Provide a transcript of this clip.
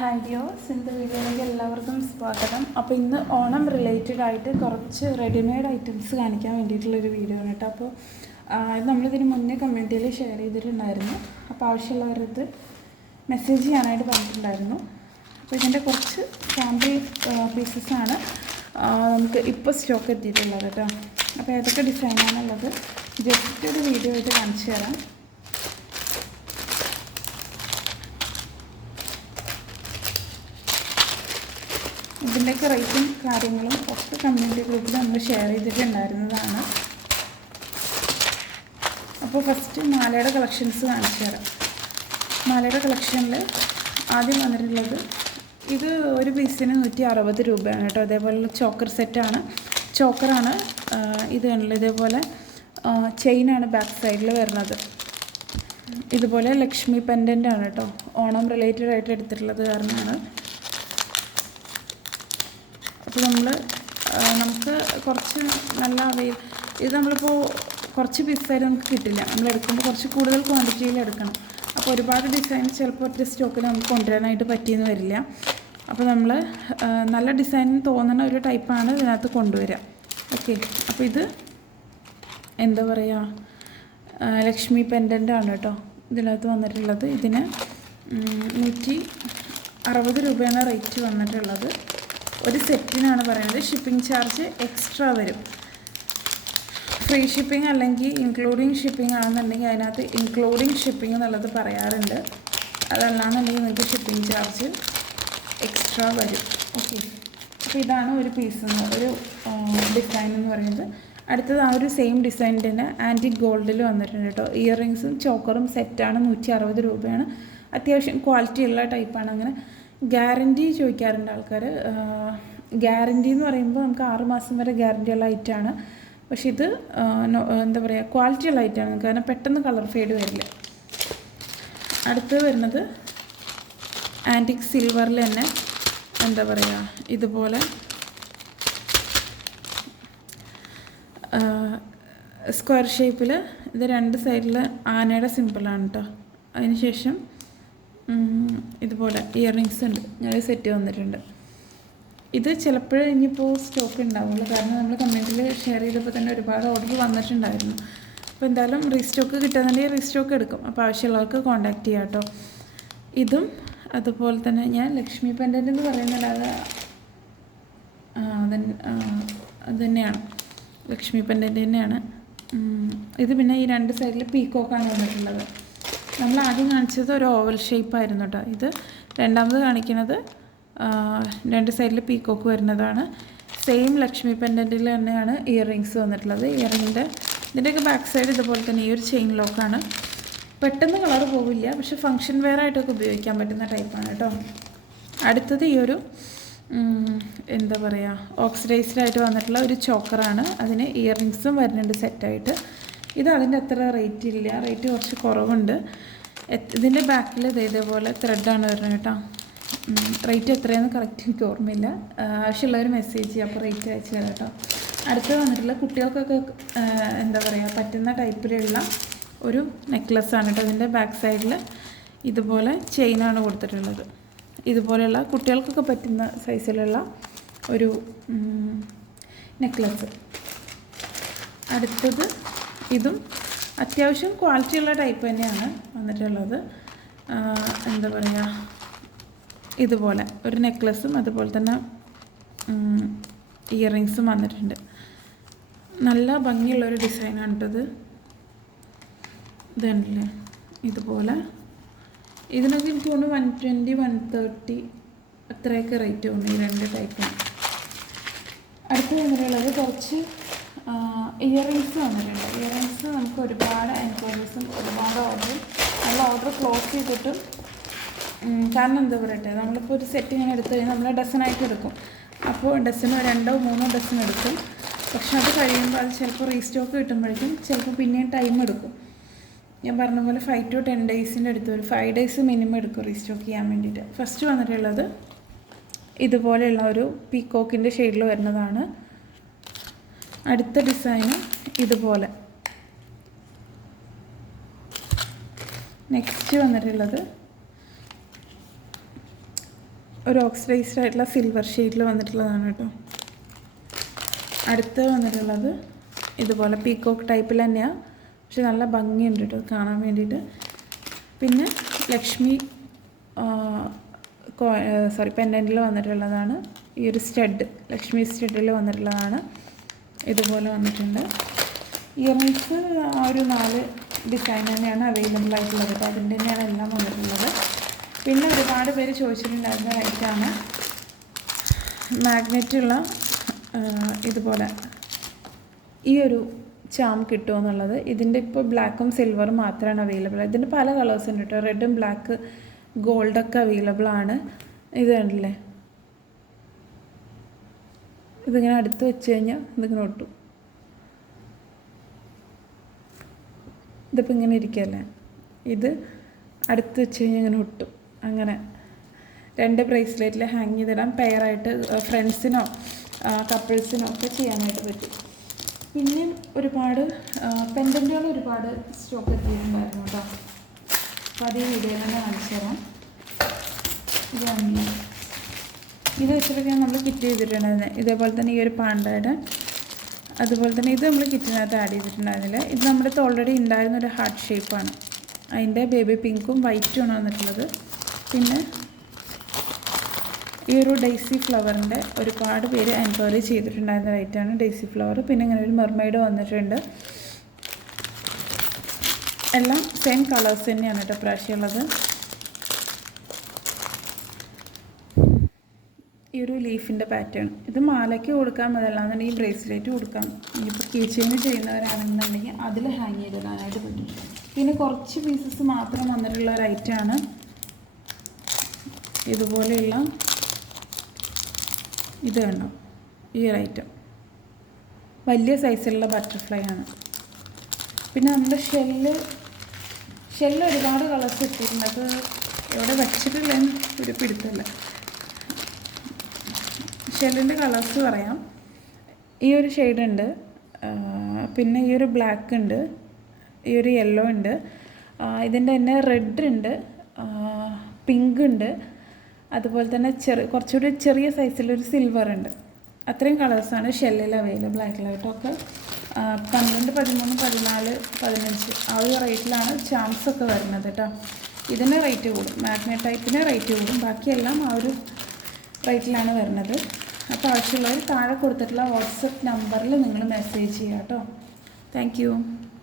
Hi ഡിയോസ് വീഡിയോയിലേക്ക് എല്ലാവർക്കും സ്വാഗതം. അപ്പോൾ ഇന്ന് ഓണം റിലേറ്റഡ് ആയിട്ട് കുറച്ച് റെഡിമെയ്ഡ് ഐറ്റംസ് കാണിക്കാൻ വേണ്ടിയിട്ടുള്ളൊരു വീഡിയോ ആണ് കേട്ടോ. അപ്പോൾ ഇത് നമ്മളിതിന് മുന്നേ കമ്മ്യൂണിറ്റിയിൽ ഷെയർ ചെയ്തിട്ടുണ്ടായിരുന്നു. അപ്പോൾ ആവശ്യമുള്ളവരത് മെസ്സേജ് ചെയ്യാനായിട്ട് പറഞ്ഞിട്ടുണ്ടായിരുന്നു. അപ്പോൾ ഇതിന്റെ കുറച്ച് സാമ്പിൾ ആണ് നമുക്ക് ഇപ്പോൾ സ്റ്റോക്ക് എത്തിയിട്ടുള്ളത് കേട്ടോ. അപ്പോൾ ഏതൊക്കെ ഡിസൈനാണുള്ളത് ജസ്റ്റ് ഒരു വീഡിയോ ആയിട്ട് കാണിച്ചു തരാം. ഇതിന്റെയൊക്കെ റേറ്റും കാര്യങ്ങളും ഒക്കെ കമ്മ്യൂണിറ്റി ഗ്രൂപ്പിൽ നമ്മൾ ഷെയർ ചെയ്തിട്ടുണ്ടായിരുന്നതാണ്. അപ്പോൾ ഫസ്റ്റ് മാലയുടെ കളക്ഷൻസ് കാണിച്ചു തരാം. മാലയുടെ കളക്ഷനിൽ ആദ്യം വന്നിട്ടുള്ളത് ഇത് ഒരു പീസിന് നൂറ്റി അറുപത് രൂപയാണ് കേട്ടോ. അതേപോലെ ചോക്കർ സെറ്റാണ്. ചോക്കറാണ് ഇത് കണ്ടില്ല? ഇതേപോലെ ചെയിനാണ് ബാക്ക് സൈഡിൽ വരുന്നത്. ഇതുപോലെ ലക്ഷ്മി പെൻഡന്റ് ആണ് കേട്ടോ. ഓണം റിലേറ്റഡ് ആയിട്ട് എടുത്തിട്ടുള്ളത് കാരണമാണ്. അപ്പോൾ നമ്മൾ നമുക്ക് കുറച്ച് നല്ല അവൈൽ ഇത് നമ്മളിപ്പോൾ കുറച്ച് പീസായിട്ട് നമുക്ക് കിട്ടില്ല. നമ്മൾ എടുക്കുമ്പോൾ കുറച്ച് കൂടുതൽ ക്വാണ്ടിറ്റിയിൽ എടുക്കണം. അപ്പോൾ ഒരുപാട് ഡിസൈൻ ചിലപ്പോൾ ഒറ്റ സ്റ്റോക്കിൽ നമുക്ക് കൊണ്ടുവരാനായിട്ട് പറ്റിയെന്ന് വരില്ല. അപ്പോൾ നമ്മൾ നല്ല ഡിസൈൻ തോന്നുന്ന ഒരു ടൈപ്പാണ് ഇതിനകത്ത് കൊണ്ടുവരിക ഓക്കെ അപ്പോൾ ഇത് എന്താ പറയുക ലക്ഷ്മി പെൻഡന്റ് ആണ് കേട്ടോ. ഇതിനകത്ത് വന്നിട്ടുള്ളത്. ഇതിന് നൂറ്റി അറുപത് രൂപയാണ് റേറ്റ് വന്നിട്ടുള്ളത്. ഒരു സെറ്റിനാണ് പറയുന്നത്. ഷിപ്പിംഗ് ചാർജ് എക്സ്ട്രാ വരും. ഫ്രീ ഷിപ്പിംഗ് അല്ലെങ്കിൽ ഇൻക്ലൂഡിങ് ഷിപ്പിംഗ് ആണെന്നുണ്ടെങ്കിൽ അതിനകത്ത് ഇൻക്ലൂഡിങ് ഷിപ്പിംഗ് എന്നുള്ളത് പറയാറുണ്ട്. അതല്ലാന്നുണ്ടെങ്കിൽ നിങ്ങൾക്ക് ഷിപ്പിംഗ് ചാർജ് എക്സ്ട്രാ വരും. ഓക്കെ അപ്പോൾ ഇതാണ് ഒരു പീസ് ഒരു ഡിസൈൻ എന്ന് പറയുന്നത്. അടുത്തത് ആ ഒരു സെയിം ഡിസൈൻ തന്നെ ആന്റിക് ഗോൾഡിൽ വന്നിട്ടുണ്ട് കേട്ടോ ഇയർ റിങ്സും ചോക്കറും സെറ്റാണ് നൂറ്റി അറുപത് രൂപയാണ്. അത്യാവശ്യം ക്വാളിറ്റി ഉള്ള ടൈപ്പാണ് അങ്ങനെ ഗ്യാരന്റി ചോദിക്കാറുണ്ട് ആൾക്കാർ ഗ്യാരന്റി എന്ന് പറയുമ്പോൾ നമുക്ക് ആറ് മാസം വരെ ഗ്യാരന്റി ഉള്ള ഐറ്റാണ് പക്ഷെ ഇത് എന്താ പറയുക ക്വാളിറ്റി ഉള്ള ഐറ്റാണ് കാരണം പെട്ടെന്ന് കളർ ഫെയ്ഡ് വരില്ല. അടുത്ത് വരുന്നത് ആന്റിക് സിൽവറിൽ തന്നെ എന്താ പറയുക ഇതുപോലെ സ്ക്വയർ ഷേപ്പിൽ ഇത് രണ്ട് സൈഡിൽ ആനയുടെ സിമ്പിളാണ് കേട്ടോ അതിനുശേഷം ഉം, ഇതുപോലെ ഇയർ റിങ്സ് ഉണ്ട്. ഞാൻ സെറ്റ് വന്നിട്ടുണ്ട്. ഇത് ചിലപ്പോഴേ ഇനിയിപ്പോൾ സ്റ്റോക്ക് ഉണ്ടാവുള്ളൂ. കാരണം നമ്മൾ കമ്മ്യൂണിറ്റിയിൽ ഷെയർ ചെയ്തപ്പോൾ തന്നെ ഒരുപാട് ഓർഡർ വന്നിട്ടുണ്ടായിരുന്നു. അപ്പോൾ എന്തായാലും റീസ്റ്റോക്ക് കിട്ടുന്നുണ്ടെങ്കിൽ റീസ്റ്റോക്ക് എടുക്കും. അപ്പോൾ ആവശ്യമുള്ളവർക്ക് കോൺടാക്റ്റ് ചെയ്യാം കേട്ടോ. ഇതും അതുപോലെ തന്നെ ഞാൻ ലക്ഷ്മി പെൻഡന്റ് എന്ന് പറയുന്നത് അത് അത് തന്നെയാണ്. ലക്ഷ്മി പെൻഡന്റ് തന്നെയാണ്. ഇത് പിന്നെ ഈ രണ്ട് സൈഡിൽ പീക്കോക്കാണ് വന്നിട്ടുള്ളത്. നമ്മൾ ആദ്യം കാണിച്ചത് ഒരു ഓവൽ ഷേപ്പായിരുന്നു കേട്ടോ ഇത് രണ്ടാമത് കാണിക്കുന്നത് രണ്ട് സൈഡിൽ പീക്കോക്ക് വരുന്നതാണ്. സെയിം ലക്ഷ്മി പെൻഡന്റിൽ തന്നെയാണ് ഇയർ റിങ്സ് വന്നിട്ടുള്ളത്. ഇയർ റിങ്ങിന്റെ ഇതിന്റെയൊക്കെ ബാക്ക് സൈഡ് ഇതുപോലെ തന്നെ ഈ ഒരു ചെയിൻ ലോക്കാണ് പെട്ടെന്ന് കളർ പോവില്ല. പക്ഷെ ഫങ്ഷൻ വെയർ ആയിട്ടൊക്കെ ഉപയോഗിക്കാൻ പറ്റുന്ന ടൈപ്പാണ് കേട്ടോ അടുത്തത് ഈ ഒരു എന്താ പറയുക ഓക്സിഡൈസ്ഡ് ആയിട്ട് വന്നിട്ടുള്ള ഒരു ചോക്കറാണ് അതിന് ഇയർ റിങ്സും വരുന്നുണ്ട് സെറ്റായിട്ട് ഇത് അതിന്റെ അത്ര റേറ്റ് ഇല്ല. റേറ്റ് കുറച്ച് കുറവുണ്ട്. ഇതിന്റെ ബാക്കിൽ ഇത് ഇതേപോലെ ത്രെഡാണ് വരുന്നത് കേട്ടോ. റേറ്റ് എത്രയാണെന്ന് കറക്റ്റ് എനിക്ക് ഓർമ്മയില്ല. ആവശ്യമുള്ളവർ മെസ്സേജ് ചെയ്യുക അപ്പോൾ റേറ്റ് അയച്ചു തരാം കേട്ടോ. അടുത്ത് വന്നിട്ടുള്ള കുട്ടികൾക്കൊക്കെ എന്താ പറയുക പറ്റുന്ന ടൈപ്പിലുള്ള ഒരു നെക്ലസ് ആണ് കേട്ടോ. അതിന്റെ ബാക്ക് സൈഡിൽ ഇതുപോലെ ചെയിനാണ് കൊടുത്തിട്ടുള്ളത്. ഇതുപോലെയുള്ള കുട്ടികൾക്കൊക്കെ പറ്റുന്ന സൈസിലുള്ള ഒരു നെക്ലസ് അടുത്തത് ഇതും അത്യാവശ്യം ക്വാളിറ്റിയുള്ള ടൈപ്പ് തന്നെയാണ് വന്നിട്ടുള്ളത്. എന്താ പറയുക ഇതുപോലെ ഒരു നെക്ലസും അതുപോലെ തന്നെ ഇയർ റിങ്സും വന്നിട്ടുണ്ട്. നല്ല ഭംഗിയുള്ളൊരു ഡിസൈനാണ് കേട്ടത് ഇതുണ്ടല്ലേ ഇതുപോലെ. ഇതിനൊക്കെ എനിക്ക് തോന്നുന്നു വൺ ട്വന്റി വൺ തേർട്ടി അത്രയൊക്കെ റേറ്റ് തോന്നുന്നു ഈ രണ്ട് ടൈപ്പാണ് അടുത്ത് വന്നിട്ടുള്ളത് കുറച്ച് ഇയർ റിംഗ്സ് വന്നിട്ടുണ്ട്. ഇയർ റിംഗ്സ് നമുക്ക് ഒരുപാട് എൻക്വയറീസും ഒരുപാട് ഓർഡറും നമ്മൾ ഓർഡർ ക്ലോസ് ചെയ്തിട്ടും കാരണം എന്താ പറയട്ടെ നമ്മളിപ്പോൾ ഒരു സെറ്റ് ഇങ്ങനെ എടുത്തു കഴിഞ്ഞാൽ നമ്മൾ ഡസനായിട്ട് എടുക്കും. അപ്പോൾ ഡസന് രണ്ടോ മൂന്നോ ഡസൻ എടുക്കും. പക്ഷെ അത് കഴിയുമ്പോൾ അത് ചിലപ്പോൾ റീസ്റ്റോക്ക് കിട്ടുമ്പോഴേക്കും ചിലപ്പോൾ പിന്നെയും ടൈം എടുക്കും. ഞാൻ പറഞ്ഞ പോലെ ഫൈവ് ടു ടെൻ ഡേയ്സിന്റെ അടുത്ത് ഒരു ഫൈവ് ഡേയ്സ് മിനിമം എടുക്കും റീസ്റ്റോക്ക് ചെയ്യാൻ വേണ്ടിയിട്ട്. ഫസ്റ്റ് വന്നിട്ടുള്ളത് ഇതുപോലെയുള്ള ഒരു പീക്കോക്കിന്റെ ഷെയ്ഡിൽ വരുന്നതാണ്. അടുത്ത ഡിസൈന് ഇതുപോലെ. നെക്സ്റ്റ് വന്നിട്ടുള്ളത് ഒരു ഓക്സിഡൈസ്ഡ് ആയിട്ടുള്ള സിൽവർ ഷെയ്ഡിൽ വന്നിട്ടുള്ളതാണ് കേട്ടോ. അടുത്ത് വന്നിട്ടുള്ളത് ഇതുപോലെ പീക്കോക്ക് ടൈപ്പിൽ തന്നെയാണ് പക്ഷെ നല്ല ഭംഗിയുണ്ട് കേട്ടോ കാണാൻ വേണ്ടിയിട്ട്. പിന്നെ ലക്ഷ്മി സോറി പെൻഡന്റിൽ വന്നിട്ടുള്ളതാണ്. ഈ ഒരു സ്റ്റഡ് ലക്ഷ്മി സ്റ്റഡിൽ വന്നിട്ടുള്ളതാണ്. ഇതുപോലെ വന്നിട്ടുണ്ട്. ഇയറിങ്സ് ആ ഒരു നാല് ഡിസൈൻ തന്നെയാണ് അവൈലബിൾ ആയിട്ടുള്ളത്. അപ്പോൾ അതിന്റെ തന്നെയാണ് എല്ലാം വന്നിട്ടുള്ളത്. പിന്നെ ഒരുപാട് പേര് ചോദിച്ചിട്ടുണ്ടായിരുന്ന ഐറ്റാണ് മാഗ്നറ്റുള്ള ഇതുപോലെ ഈ ഒരു ചാം കിട്ടുമോ എന്നുള്ളത്. ഇതിന്റെ ഇപ്പോൾ ബ്ലാക്കും സിൽവറും മാത്രമാണ് അവൈലബിൾ ഇതിന്റെ പല കളേഴ്സ് ഉണ്ട് കേട്ടോ. റെഡും ബ്ലാക്ക് ഗോൾഡൊക്കെ അവൈലബിൾ ആണ്. ഇത് കണ്ടില്ലേ? ഇതിങ്ങനെ അടുത്ത് വെച്ച് കഴിഞ്ഞാൽ ഇതിങ്ങനെ ഒട്ടും. ഇതിപ്പോൾ ഇങ്ങനെ ഇരിക്കുകയല്ലേ ഇത് അടുത്ത് വെച്ച് കഴിഞ്ഞാൽ ഇങ്ങനെ ഒട്ടും. അങ്ങനെ രണ്ട് ബ്രേസ്ലെറ്റിൽ ഹാങ് ചെയ്തിടാം. പെയറായിട്ട് ഫ്രണ്ട്സിനോ കപ്പിൾസിനോ ഒക്കെ ചെയ്യാനായിട്ട് പറ്റും. പിന്നെ ഒരുപാട് പെൻഡന്റുകൾ ഒരുപാട് സ്റ്റോക്ക് എത്തിയിട്ടുണ്ടായിരുന്നു കേട്ടോ. അപ്പോൾ അത് ഈ വീഡിയോയിൽ തന്നെ കാണിച്ചു തരാം ഇതാണ് ഇത് വെച്ചിട്ടൊക്കെയാണ് നമ്മൾ കിറ്റ് ചെയ്തിട്ടുണ്ടായിരുന്നത് ഇതേപോലെ തന്നെ ഈ ഒരു പാണ്ടയുടെ അതുപോലെ തന്നെ ഇത് നമ്മൾ കിറ്റിനകത്ത് ആഡ് ചെയ്തിട്ടുണ്ടായിരുന്നില്ല. ഇത് നമ്മുടെ അടുത്ത് ഓൾറെഡി ഉണ്ടായിരുന്ന ഒരു ഹാർട്ട് ഷേപ്പാണ് അതിന്റെ ബേബി പിങ്കും വൈറ്റും ആണ് വന്നിട്ടുള്ളത്. പിന്നെ ഈ ഒരു ഡെയ്സി ഫ്ലവറിന്റെ ഒരുപാട് പേര് എൻക്വയറി ചെയ്തിട്ടുണ്ടായിരുന്ന റൈറ്റാണ് ഡെയ്സി ഫ്ലവർ പിന്നെ ഇങ്ങനെ ഒരു മെർമെയ്ഡ് വന്നിട്ടുണ്ട്. എല്ലാം സെയിം കളേഴ്സ് തന്നെയാണ് കേട്ടോ പ്രാവശ്യമുള്ളത് ഈ ഒരു ലീഫിന്റെ പാറ്റേൺ ഇത് മാലയ്ക്ക് കൊടുക്കാം ഈ ബ്രേസ്ലെറ്റ് കൊടുക്കാം. ഇനിയിപ്പോൾ കീച്ചെയിന് ചെയ്യുന്നവരാണെന്നുണ്ടെങ്കിൽ അതിൽ ഹാങ് ചെയ്തിടാനായിട്ട് പറ്റും. പിന്നെ കുറച്ച് പീസസ് മാത്രം വന്നിട്ടുള്ള ഒരു ഐറ്റമാണ് ഇതുപോലെയുള്ള ഇത് കണ്ടോ? ഈ ഒരു ഐറ്റം വലിയ സൈസിലുള്ള ബട്ടർഫ്ലൈ ആണ്. പിന്നെ നമ്മുടെ ഷെല്ല് ഷെല്ല് ഒരുപാട് കളേഴ്സ് ഇട്ടിട്ടുണ്ട്. അത് എവിടെ വെച്ചിട്ടില്ല ഒരു പിടുത്തല്ല ഷെല്ലിന്റെ കളേഴ്സ് പറയാം. ഈ ഒരു ഷെയ്ഡ് ഉണ്ട്. പിന്നെ ഈ ഒരു ബ്ലാക്ക് ഉണ്ട്. ഈ ഒരു യെല്ലോ ഉണ്ട്. ഇതിന്റെ തന്നെ റെഡ് ഉണ്ട്. പിങ്ക് ഉണ്ട്. അതുപോലെ തന്നെ ചെറു കുറച്ചുകൂടി ചെറിയ സൈസിലൊരു സിൽവർ ഉണ്ട്. അത്രയും കളേഴ്സാണ് ഷെല്ലിൽ അവൈലബിൾ ആയിട്ടുള്ളത് ഒക്കെ പന്ത്രണ്ട് പതിമൂന്ന് പതിനാല് പതിനഞ്ച് ആ ഒരു റേറ്റിലാണ് ചാംസ് ഒക്കെ വരുന്നത് കേട്ടോ. ഇതിന് റേറ്റ് കൂടും. മാഗ്നറ്റ് ടൈപ്പിന് റേറ്റ് കൂടും. ബാക്കിയെല്ലാം ആ ഒരു റേറ്റിലാണ് വരുന്നത്. അപ്പോൾ ആവശ്യമുള്ളവർ താഴെ കൊടുത്തിട്ടുള്ള വാട്സപ്പ് നമ്പറിൽ നിങ്ങൾ മെസ്സേജ് ചെയ്യുക കേട്ടോ താങ്ക്